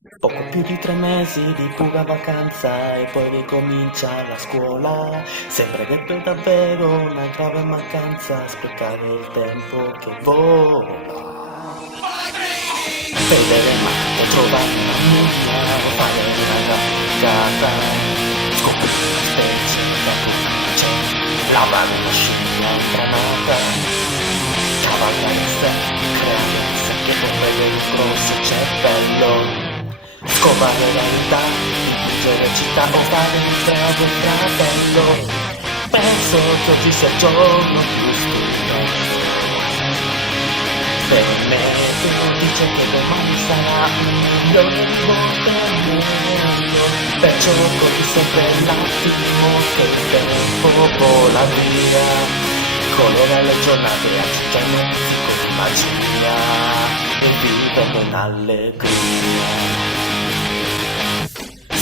Poco più di 3 mesi di pura vacanza e poi ricomincia la scuola. Sembra che per davvero una grave mancanza sprecare il tempo che vola. Vedere Marte, trovare un'amica o fare una rapicata. Scoprire una specie da cui c'è lavare una scimmia intramata. Cavalcare sé, creare sé che vorrebbe un grosso cervello. Scovare realtà, dipingere città o fare un bravo fratello. Penso che oggi sia il giorno più stupido. Per me tu dice che domani sarà un milione di volte meglio. Perciò corri sempre l'attimo che il tempo vola via. Colora le giornate aggiungendo un pizzico di magia e vivendo in allegria.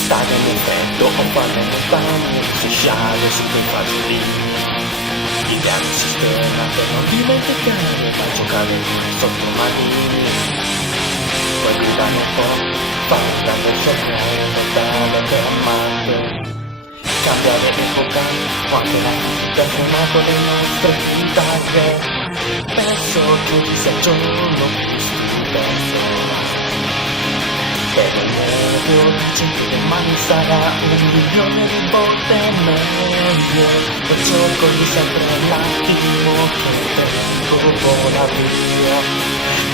Stare nel freddo o fare nel bagno, fisciare su quei fagiolini. Ideare un sistema per non dimenticare, ma giocare sotto manini. Poi gridare un po', fare un grande sognare, portare per amante. Cambiare epoca, quando la vita è suonato le nostre chitarre. Penso che oggi sia il giorno più stupendo. Per il meglio dice che domani sarà un milione di volte meglio. Perciò corri sempre l'attimo che il tempo vola via.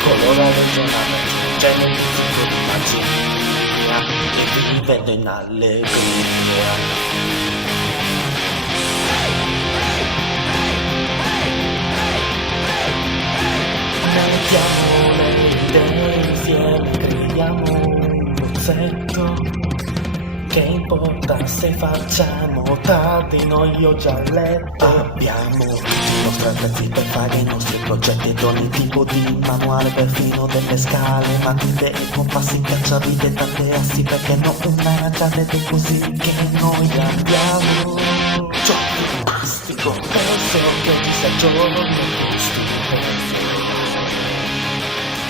Colora le giornate, aggiungendo un pizzico di magia e vivendo in allegria. Mettiamo le idee insieme, creiamo un bozzetto. Che importa se facciamo tardi, noi ho già letto. Abbiamo tutti i nostri attrezzi per fare i nostri progetti ed ogni tipo di manuale, perfino delle scale, matite e compassi, cacciavite, tante assi, perché no una lanciata ed è così che noi abbiamo. Gioco fantastico, penso che oggi sia il giorno più stupendo.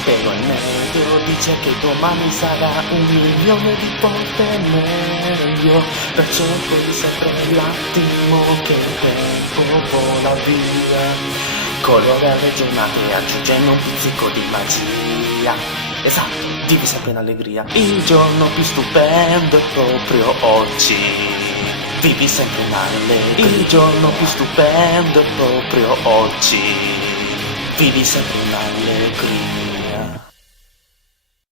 Però il meglio dice che domani sarà un milione di volte meglio. Perciò corri sempre l'attimo che il tempo vola via. Colora le giornate aggiungendo un pizzico di magia. Esatto, vivi sempre in allegria. Il giorno più stupendo è proprio oggi. Vivi sempre in allegria. Il giorno più stupendo è proprio oggi. Vivi sempre in allegria.